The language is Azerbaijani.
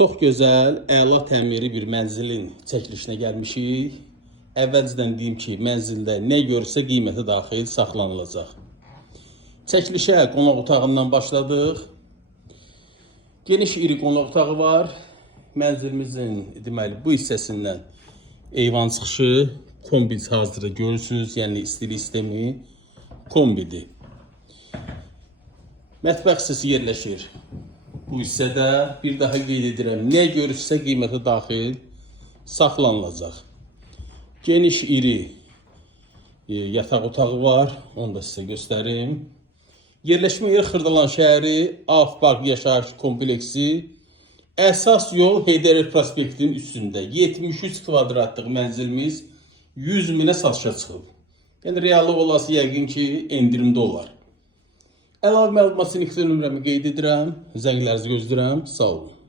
Çox gözəl, əla təmiri bir mənzilin çəkilişinə gəlmişik. Əvvəlcədən deyim ki, mənzildə nə görsə qiyməti daxil saxlanılacaq. Çəkilişə qonaq otağından başladıq. Geniş iri qonaq otağı var. Mənzilimizin deməli bu hissəsindən eyvan çıxışı, kombi hazırı görürsünüz, yəni istili sistemi kombidir. Mətbəx hissəsi yerləşir bu hissədə. Bir daha qeyd edirəm, nə görürsə qiyməti daxil saxlanılacaq. Geniş iri yataq otağı var, onu da sizə göstərim. Yerləşmə yeri Xırdalan şəhəri, Afbaq yaşayış kompleksi. Əsas yol Heydər Əliyev prospektinin üstündə. 73 kvadratlıq mənzilimiz 100 minə satışa çıxıb. Yəni reallıq olası yəqin ki, endirimdə olar. Əlavə məlumat üçün nömrəmi qeyd edirəm. Zənglərinizi gözləyirəm. Sağ olun.